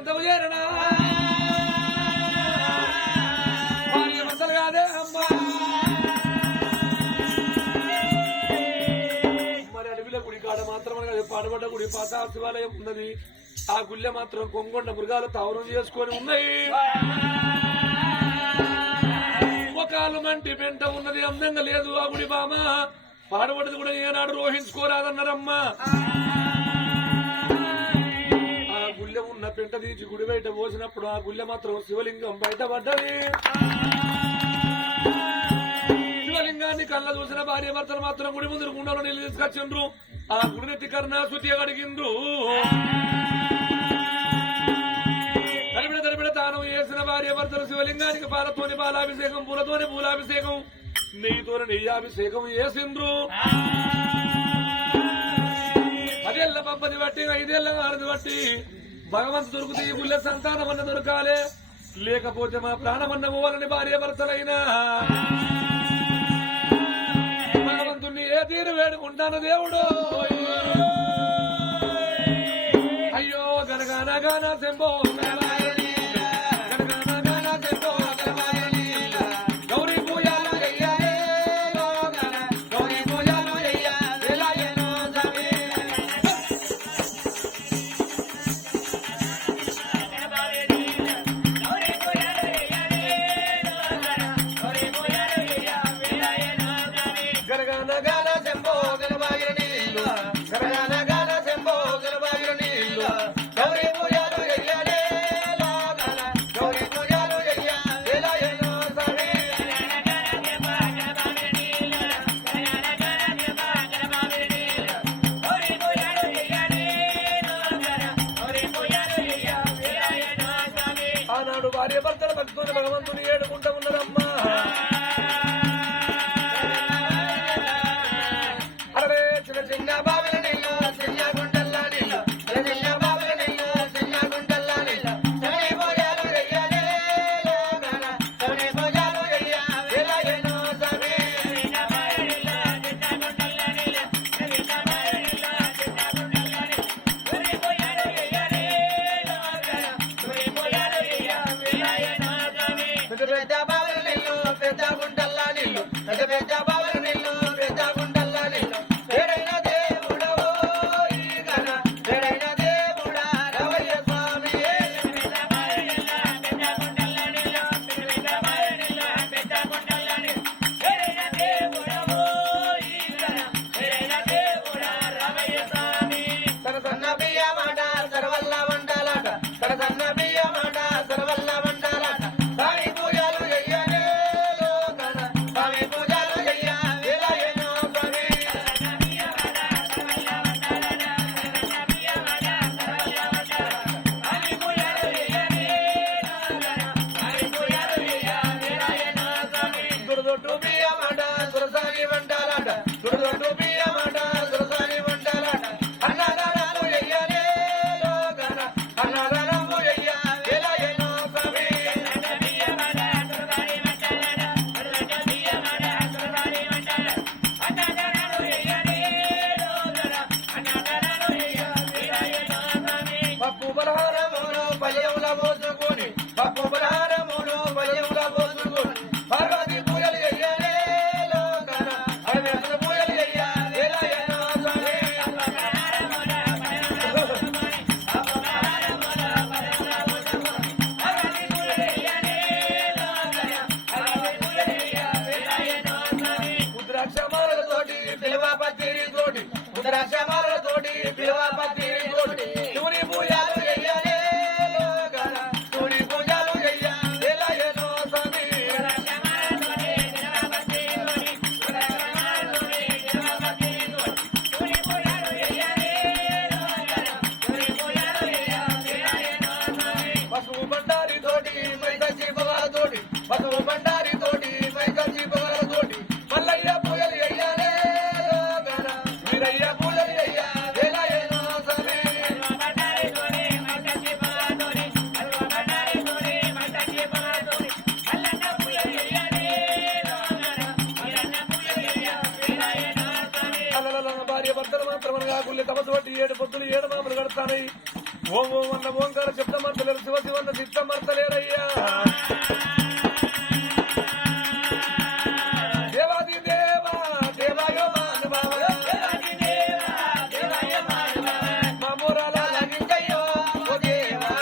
ఎంతకు చేరనా మంతలు కాదే అమ్మా మరి అడవిలో గుడి కాడ మాత్రం పాడబడ్డ గుడి పాత శివాలయం ఉన్నది ఆ గుళ్ళె మాత్రం కొంగొండ మృగాలు తావరం చేసుకొని ఉన్నాయి ముఖాలు మంటి పెంట ఉన్నది అందంగా లేదు ఆ గుడి బామ పాడబడ్డది కూడా ఏనాడు రోహించుకోరాదన్నారమ్మా ఆ గుళ్ళె ఉన్న పెంట తీసి గుడి బయట పోసినప్పుడు ఆ గుళ్ళె మాత్రం శివలింగం బయటపడ్డది శివలింగాన్ని కళ్ళ చూసిన భార్య భర్తలు మాత్రం గుడి ముందు గుండెలో నీళ్ళు తీసుకొచ్చిండ్రు ఆ గుడినెత్తి కరుణాశుతి అడిగిండ్రు తడిపిడ తానం చేసిన భార్య భర్తలు శివలింగానికి పాలతోని పాలాభిషేకం పూలతోని పూలాభిషేకం నెయ్యితోని నెయ్యాభిషేకం చేసిండ్రు 10 ఏళ్ల పబ్బది బట్టి 5 ఏళ్ల ఆరది బట్టి భగవంతు దొరుకుతే ఈ గుళ్ళ సంతానమన్న దొరకాలే లేకపోతే మా ప్రాణమన్న పోవాలని భార్య భర్తలైనా భగవంతుణ్ణి ఏ తీరు వేడుకుంటాను దేవుడు అయ్యో గనగాన గాన శంభో భార్య భర్తల భక్తుని భగవంతుని ఏడుకుంటూ ఉన్నారమ్మా అరే చిన్న చిన్న బావిల నీళ్ళు చిన్న గుంటల్లా నీళ్ళు చిన్న బావిల నీళ్ళు చిన్న గుంటల్లా నీళ్ళు సరే పోయాలు అయ్యాలే సరే పోయాలు అయ్యాలేనో సరే పెద్ద బావల నీళ్ళు పెద్ద గుంటల్లా నీళ్ళు పెద్ద బావల నీళ్ళు పెద్ద గుంటల్లా నీళ్ళు ఏడైన దేవుడవో ఈ గన ఏడైన దేవుడా రవయ్య స్వామి తన సన్న బియ్య మాట సర్వల్ల వండాలాట తన సన్న బియ్య మాట సర్వల్ల వండాలాట దొడ్డు బియ్యమాట సురసాని వంటాలాట దొడ్డు బియ్యమాట సురసాని వంటాలాట అన్నదానాలు ఎయ్యాలే అన్నదానము ఎయ్యాలేనో స్వామి పప్పు బలహారములు పల్లెముల పోసుకొని పప్పు బలహారములు పల్లెముల పోసుకొని పార్వతి పూజలు ఎయ్యాలే పూజలు ఎయ్యాలేనో స్వామి ఉద్రాక్షమాలతోటి పిలవాపత్తితోటి ఉద్రాక్షమాలతోటి పిలవాపత్తితోటి శివుని పూజలు ఎయ్యాలే శివుని పూజలు ఎయ్యాలేనో స్వామి పసుపు బండారి తోటి మైదచ్చి పొగలతోటి పసుపు బండారి తోటి మైదచ్చి పొగలతోటి మల్లయ్య పూజలు ఎయ్యాలే వీరయ్య పూజలు ఎయ్యాలేనో స్వామి భార్య భర్తలు మాత్రమనగా గుళ్ళి తపసు బట్టి 7 పొద్దులు 7 మామలు గడతాయి ఓం ఓం అన్న ఓంకార శబ్దమర్తలేరు శివ శివన్న చిత్తమర్తలేరయ్యా దేవాది దేవా దేవాయో మామూరాల లగించయ్యో ఓ దేవా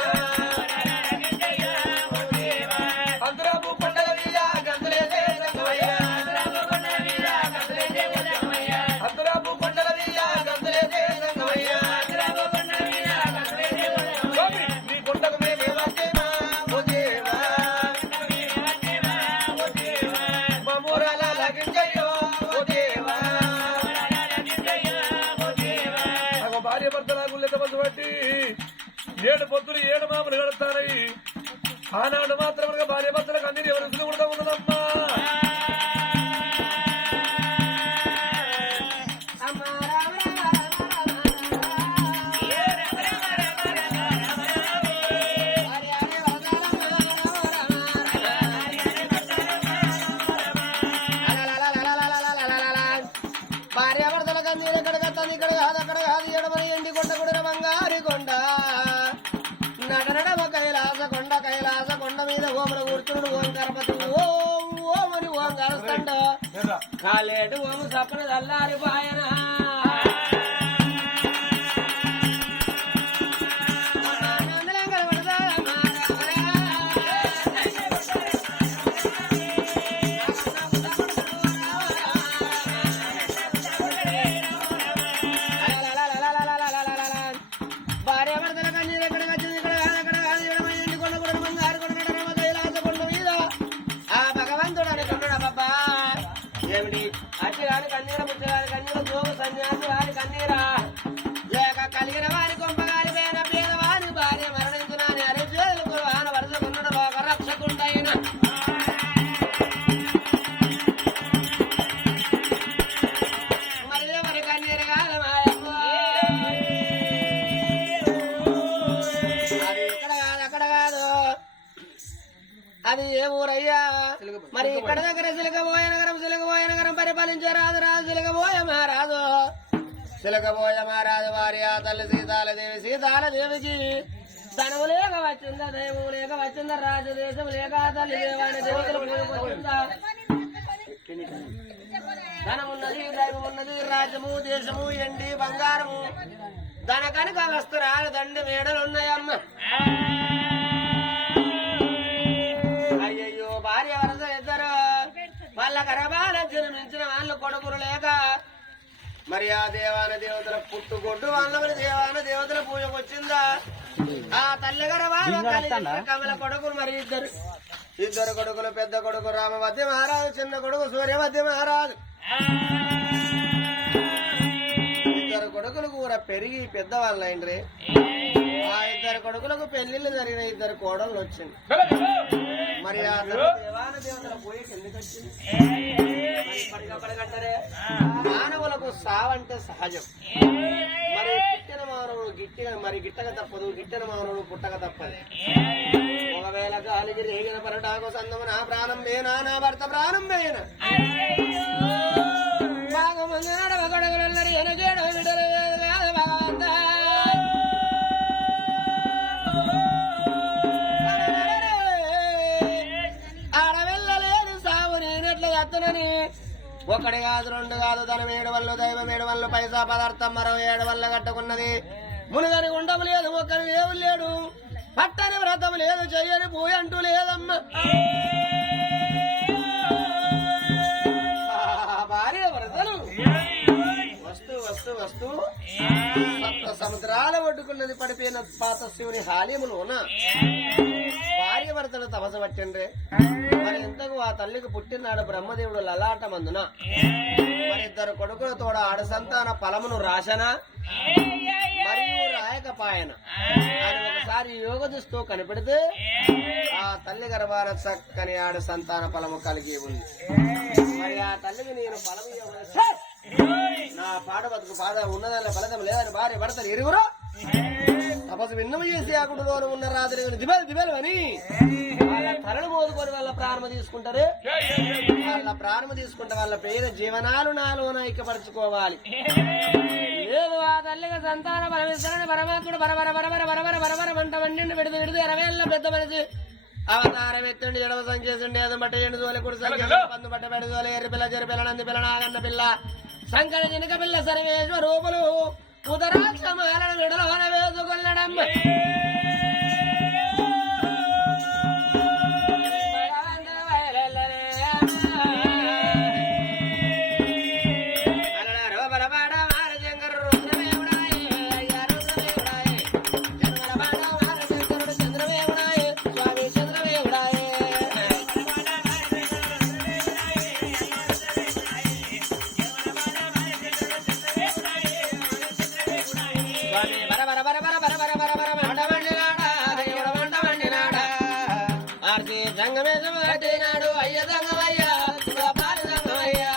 అందరూ కొండల మీద గంతులేసే రంగమయ్యా అందరూ కొండల మీద గంతులేసే రంగమయ్యా నీ కొండకు మేమే వచ్చేమా ఓ దేవా మామూరాల లగించయ్యో ఓ దేవా భార్య భర్తల గుళ్ళెత బట్టి 7 పొద్దులు 7 మామూలు గడుస్తారయి ఆనాడు మాత్రం భార్య భర్తలకు అన్ని ఎవరు కూడా ఉన్నదమ్మా భార్యాభర్తల కన్నీరు ఎక్కడ కత్తాను ఇక్కడ కాదు అక్కడ కాదు ఎడమని ఎండి కొండ కూడా బంగారి కొండ నడనడమ కైలాస కొండ మీద ఓమన కూర్చుడు ఓంకారపతి ఓమని ఓంకారస్తండ కాలేటు ఓము సప్పన చల్లారి పాయన భార్యాభర్తల కన్నీరు ఎక్కడ వచ్చింది ఇక్కడ కాదు అక్కడ కాదు ఎడమని ఎండి కొండ కూడా బంగారు కొండ నడనడమ కైలాస కొండ మీద ఆ భగవంతుడు అనుకున్నాడు బాబా ఏమిటి అట్టి కాని కన్నీర ముచ్చగాని కన్నీర జోగు సన్యాసి వారి కన్నీరా లేక కలిగిన వారి కొంపగాలి పేద పేదవారి భార్య మరణించునని అరిచేతులకు వాన వరుస కొన్నడు లోక రక్షకుండైన మరి ఎవరి కన్నీరు కాదు మాయమ్మ అది ఇక్కడ కాదు అక్కడ కాదు అది ఏ ఊరయ్యా మరి ఇక్కడ దగ్గర సిలకబోయ నగరం పరిపాలించే రాజు సిలకబోయ మహారాజు వారి ఆ తల్లి సీతాలదేవికి ధనము లేక వచ్చిందా దైవము లేక వచ్చిందా రాజు దేశం లేక తల్లి దేవాని దేవతలు వచ్చిందా ధనమున్నది దైవమున్నది రాజ్యము దేశము ఎండి బంగారము ధన కనుక వస్త్రాలు దండి మేడలున్నాయమ్మ అయ్యయ్యో భార్య వరస ఇద్దరు వాళ్ళ గర్భాల జన్మించిన వాళ్ళు కొడుకులు లేక మరి ఆ దేవాన దేవతల పుట్టుకొట్టు వాళ్ళ దేవాన దేవతల పూజకు వచ్చిందా ఆ తల్లి గర్భాల కమల కొడుకులు మరి ఇద్దరు కొడుకులు పెద్ద కొడుకు రామవద్య మహారాజు చిన్న కొడుకు సూర్యవద్య మహారాజు ఇద్దరు కొడుకులు కూడా పెరిగి పెద్దవాళ్ళు అయిండ్రి ఆ ఇద్దరు కొడుకులకు పెళ్లిళ్ళు జరిగిన ఇద్దరు కోడళ్ళు వచ్చింది మరి ఆ దేవాన దేవతల పూజకి ఎందుకు వచ్చింది పడగంటారే మానవులకు సావంటే సహజం మరి గిట్టిన మానవుడు గిట్టక తప్పదు గిట్టిన మానవుడు పుట్టక తప్పదు ఒకవేళ గాలికి రేగిన పరటాకు సందము నా ప్రాణం వేనా నా భర్త ప్రాణం వేనా బాగా మంది నడవగడగలన్నది ఎనగేడ విడలేదు భగవంత ఆడవెళ్ళలేదు సాగు నేనెట్లా ఎత్తనని ఒకటి కాదు రెండు కాదు ధనం 7 వల్ల దైవం 7 వల్ల పైసా పదార్థం మరో 7 వల్ల కట్టుకున్నది మునిగని ఉండము లేదు ఒకరి ఏమి లేడు పట్టని వ్రతం లేదు చెయ్యని పూయ అంటూ లేదమ్మ భార్య వ్రతలు వస్తూ సప్త సముద్రాల ఒడ్డుకున్నది పడిపోయిన పాత శివుని హాల్యములోన భార్య భర్తలు తపస పట్టిండ్రే మరి ఇంతకు ఆ తల్లికి పుట్టినాడు బ్రహ్మదేవుడు లలాట మందున మరి ఇద్దరు కొడుకుల తోడ ఆడ సంతాన ఫలమును రాశనా మరియు రాయకపాయన అని ఒకసారి యోగ దృష్టితో కనిపెడితే ఆ తల్లి గర్భాన చక్కని ఆడు సంతాన ఫలము కలిగి ఉంది మరి ఆ తల్లికి నేను ఫలము నా పాట బతుకు పాట ఉన్నదన్న ఫలితం లేదని భార్య భర్తలు ఇరుగురు తపస్సు విన్నమ చేసి ఆ గుడిలోనే ఉన్న రాజులు దిబలు అని వాళ్ళ తలను మోదుకొని వాళ్ళ ప్రారంభ తీసుకుంటారు. వాళ్ళ ప్రారంభ తీసుకుంటే వాళ్ళ పేద జీవనాలు నాలోన ఐక్యపరచుకోవాలి. లేదు ఆ తల్లిగా సంతాన పరమేశ్వరుని పరమాత్ముడు బరబర బరబర బరబర బరబర వంట వండి విడుదల విడుదల 20 పెద్ద మనిషి అవతారం ఎత్తుండి ఎడవ సంఖ్యేసిండి అది బట్ట ఎండు తోలి కుడి సంఖ్య పందు బట్ట పెడు తోలి ఎర్రి పిల్ల చెరు పిల్ల నంది పిల్ల నాగన్న పిల్ల సంకట జనక పిల్ల సర్వేశ్వర రూపులు ఉదరాక్షమాలను విడలోన వేసుకొల్లడం సంగమేనాడు అయ్య సంగమయ్యా పాలు సంగమయ్యా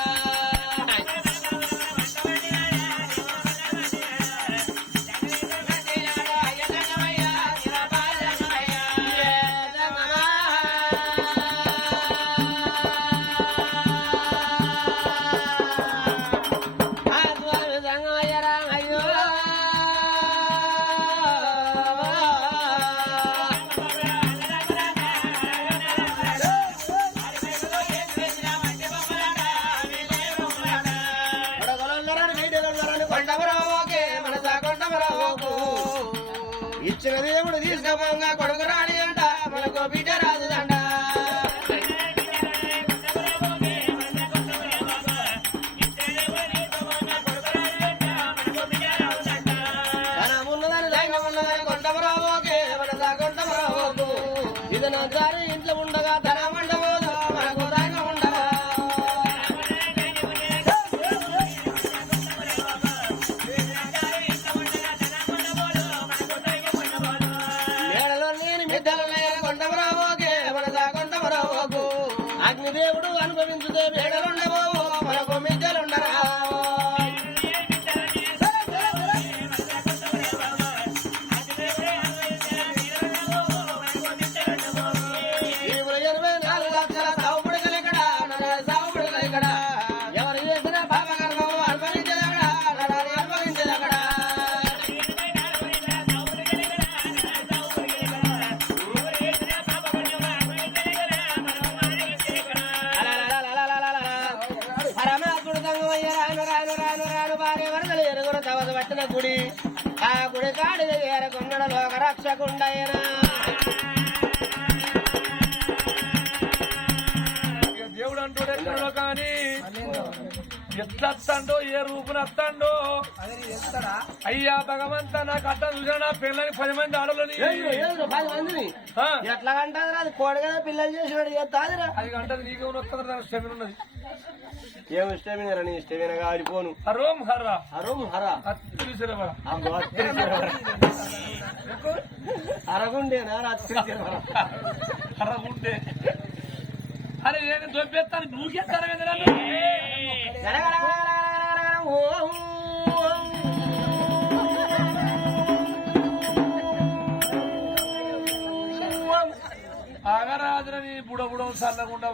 ఇచ్చిన దేవుడు తీసుకపోగా కొడుకు రాని అంట మనకు బిడ్డ రాజుదండ ధనమున్నదని దంగమున్నదని కొండమరావోకే మన కొండమరావోకు ఇది నా దారి ఇంట్లో ఉండగా ధనం ఉండబోదు మనకు దంగం ఉండగా అగ్నిదేవుడు అనుభవించుతే వేడలుండవో మనకు మిద్దలుండరా జీవులు 84 లక్షల సావుపుడుకలు ఇక్కడ సావుపుడుకలు ఇక్కడ ఎవరు చేసిన పాపకర్మం అనుభవించేదక్కడ అనుభవించేదక్కడ పట్టిన గుడి ఆ గుడి కాడి ఏరకొండల లోక రక్షకుండయనా దేవుడు అంటూడే కానీ ఎట్లా వస్తాడో ఏ రూపున వస్తాడో అయ్యా భగవంతా నాకు అర్థం చూసాడు ఆ పిల్లని 10 మంది ఆడలని 10 మందిని ఎట్లా అంటారు అది కోడి కదా పిల్లలు చేసినాడు చేస్తాదిరా అది అంటది నీకే వస్తుంది స్టెమిన్ ఉన్నది ఏం ఇష్టమేనా నీ ఇష్టమేనగా ఆడిపోను హరోం హరా హరోం హరా అరగుండేనా అరగుండే అరే నేను దొబ్బేస్తాను నువ్వుకెత్తాను కదా ఆగరాజుని బుడబుడం చల్లకుండా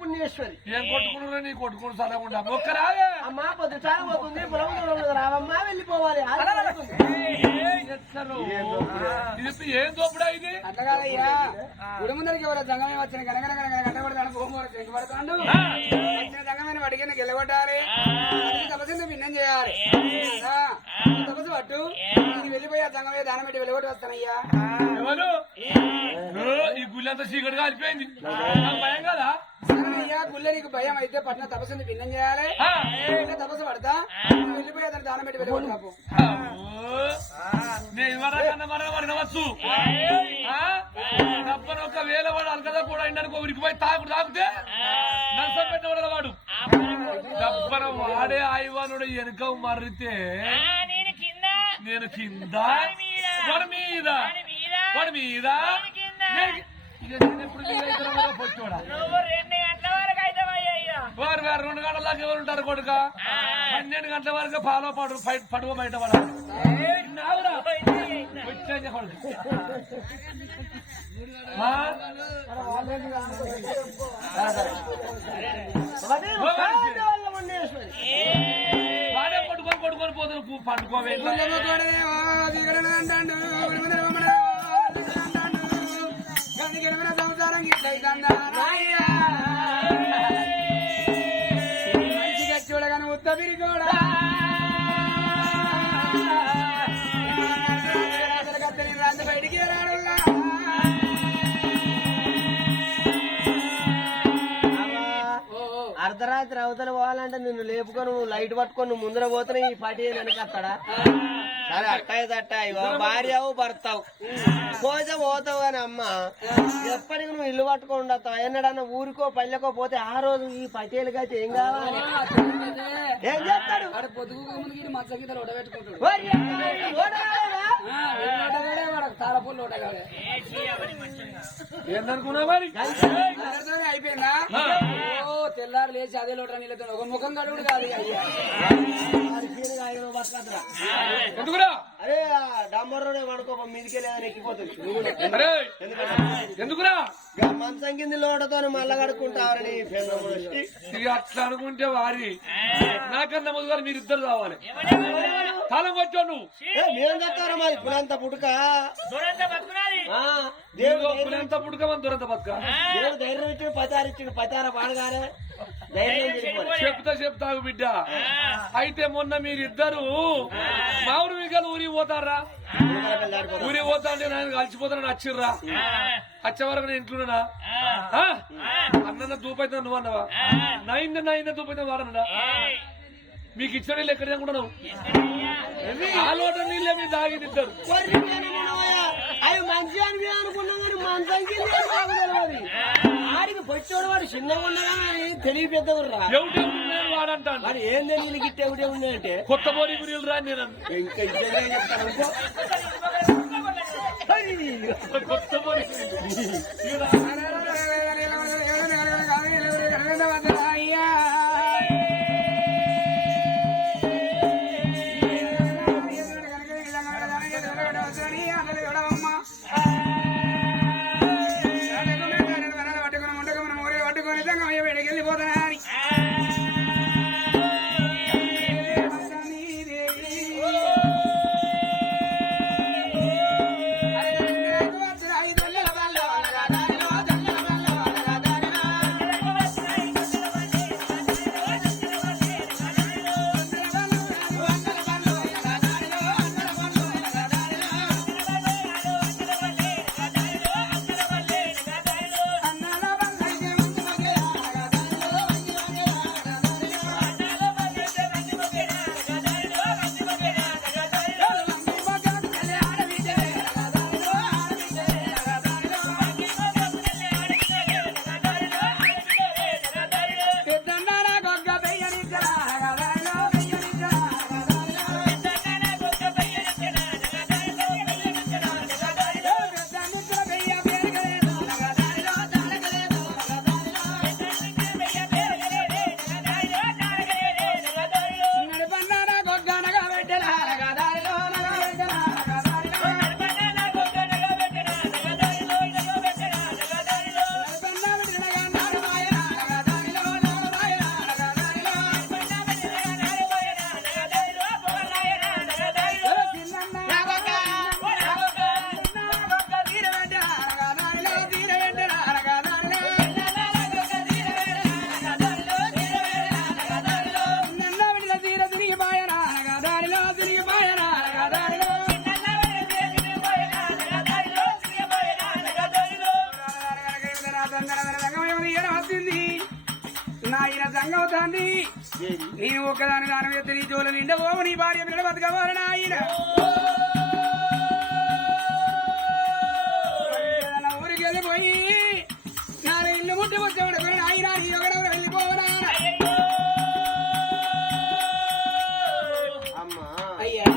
పుణ్యేశ్వరి ఏం కొట్టుకున్నారా నీ కొట్టుకుని చల్లకుండా ఒక్కరాగా అమ్మా పొద్దుచాల పోతుంది రావమ్మా వెళ్ళిపోవాలి ఏం దోపుడా ఇది అట్లా గుడి ముందరికి ఎవరో జంగమే వచ్చిన కనకన గంటపడతాను భూమి చెంకబడతాడు జంగమైన వాడికి గెలగొట్టాలి తపస్సు భిన్నం చేయాలి తపస్సు పట్టు వెళ్ళిపోయి ఆ జంగమే దానం పెట్టి వెళ్ళగొట్టి వస్తానయ్యా ఎవరు ఈ గుళ్ళ అంతా చీకటి కాలిపోయింది భయం కదా అయ్యా గుళ్ళ నీకు భయం అయితే పట్టిన తపస్సుని భిన్నం చేయాలి తపస్సు పడతా వెళ్ళిపోయి అతను దానం పెట్టి వెళ్ళగొట్టి కాపు నేను వరకన్నా వినవచ్చు తప్పని 1,000 వాడు అలకదా కూడా ఇండనుకో ఉరికిపోయి తాగితే నష్టం పెట్టవాడు వాడు తప్పన వాడే ఆయువానుడు వెనుక మర్రితే నేను కింద వాడి మీద ఇక నేను ఎప్పుడు పొచ్చోడా 2 గంటల వరకు అయితే వారు 2 గంటల దాకా ఎవరు ఉంటారు కొడుక 12 గంటల వరకు ఫాలో పడుకో బయట పడాలి ఇట్లా కొడుకు వాడే కొట్టుకొని పోతాను పండుకోవే సంసారం చూడగానే ఉత్తపిరి కూడా బయటికి రాడుల్లా అర్ధరాత్రి అవతల పోవాలంటే నిన్ను లేపుకొని నువ్వు లైట్ పట్టుకొని నువ్వు ముందర పోతే ఈ పాటి వెనకస్తాడా సరే అట్టాయిదట్టా ఇవో భార్యవు భర్తావు పోతే పోతావు అని అమ్మ ఎప్పటికి నువ్వు ఇల్లు పట్టుకొని ఉండతావు ఎన్నడన్నా ఊరికో పల్లెకో పోతే ఆ రోజు ఈ పటేలుగా అయితే ఏం కావాలి ఏం చేస్తాడు ఏందనుకున్నా మరి అయిపోయిందా తెల్లారు లేచి అదే లోట నీళ్ళతో ఒక ముఖం కడుగుడు కాదు ఎందుకురా అరే డాంబర్ రోడ్ పడుకో మీదికే లేదని ఎక్కిపోతుంది ఎందుకురా మంచం కింది లోటతో మళ్ళా కడుక్కుంటావని అట్లా అనుకుంటే వారి నాకన్నా ముందుగా మీరిద్దరు రావాలి కాలం వచ్చావు నువ్వు నేను చెప్తారా మరి పులంత పుట్టుక ఎంత పుట్టుకమని దొరంత బతుక దేవుడు ధైర్యం ఇచ్చాడు పచారిచ్చాడు పచార పాడగానే చెప్తావు బిడ్డ అయితే మొన్న మీరిద్దరు మా ఊరు మీకు ఊరికి పోతారా ఊరికి పోతా అంటే నేను కలిసిపోతానని వచ్చిర్రా వచ్చే వరకు నేను ఇంట్లోనా అన్న దూపైతే నువ్వు అన్నవా నైన్ దూపైతే వాడన్నా మీకు ఇచ్చిన నీళ్ళు ఎక్కడ అనుకుంటున్నావు ఆ లోట నీళ్ళే మీరు తాగింది ఇద్దరు అవి మంచి అని అనుకున్నా కానీ మంచం కింద ఆడికి పొచ్చోడు వాడు చిన్నగా ఉండగా తెలివి పెద్దవాడు రా వాడంటాను మరి ఏం తెలియదు గిట్ట ఎవడే ఉన్నాయంటే కొత్త బోరి గురిలు రా నేను ఇంకా ఇద్దరే చెప్తాను కొత్త బోరి నాయన సంగవుతాంది నేను ఒక్కదాని దాని ఎత్తి నీ జోలు నిండా ఓ నీ భార్య పిల్లలు బతకవారు నాయన ఊరికి వెళ్ళిపోయి నా ఇల్లు ముట్టి వచ్చాడు ఆయన ఎవరెవరు వెళ్ళిపోవడా అమ్మా అయ్యా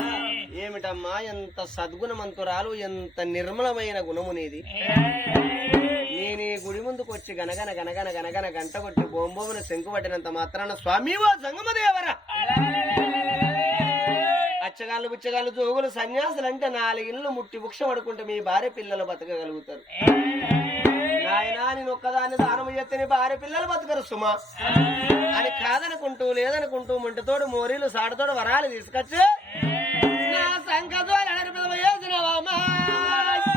ఏమిటమ్మా ఎంత సద్గుణమంతురాలు ఎంత నిర్మలమైన గుణము నీది నేను ఈ గుడి ముందుకు వచ్చి గనగన గనగన గనగన గంట కొట్టి బొంబోమున శంకు పట్టినంత మాత్రాన స్వామి ఓ జంగమదేవరా బచ్చగాళ్ళు బుచ్చగాళ్ళు జోగులు సన్యాసులు అంటే 4 ఇళ్ళు ముట్టి వృక్ష పడుకుంటే మీ భార్య పిల్లలు బతకగలుగుతారు. నాయనా నేను ఒక్కదాన్ని దానం చేస్తే నీ భార్య పిల్లలు బతకరు సుమా అని కాదనుకుంటూ లేదనుకుంటూ ముంటితోడు మోరీలు సాడతోడు వరాలు తీసుకొచ్చి నా సంకతోడు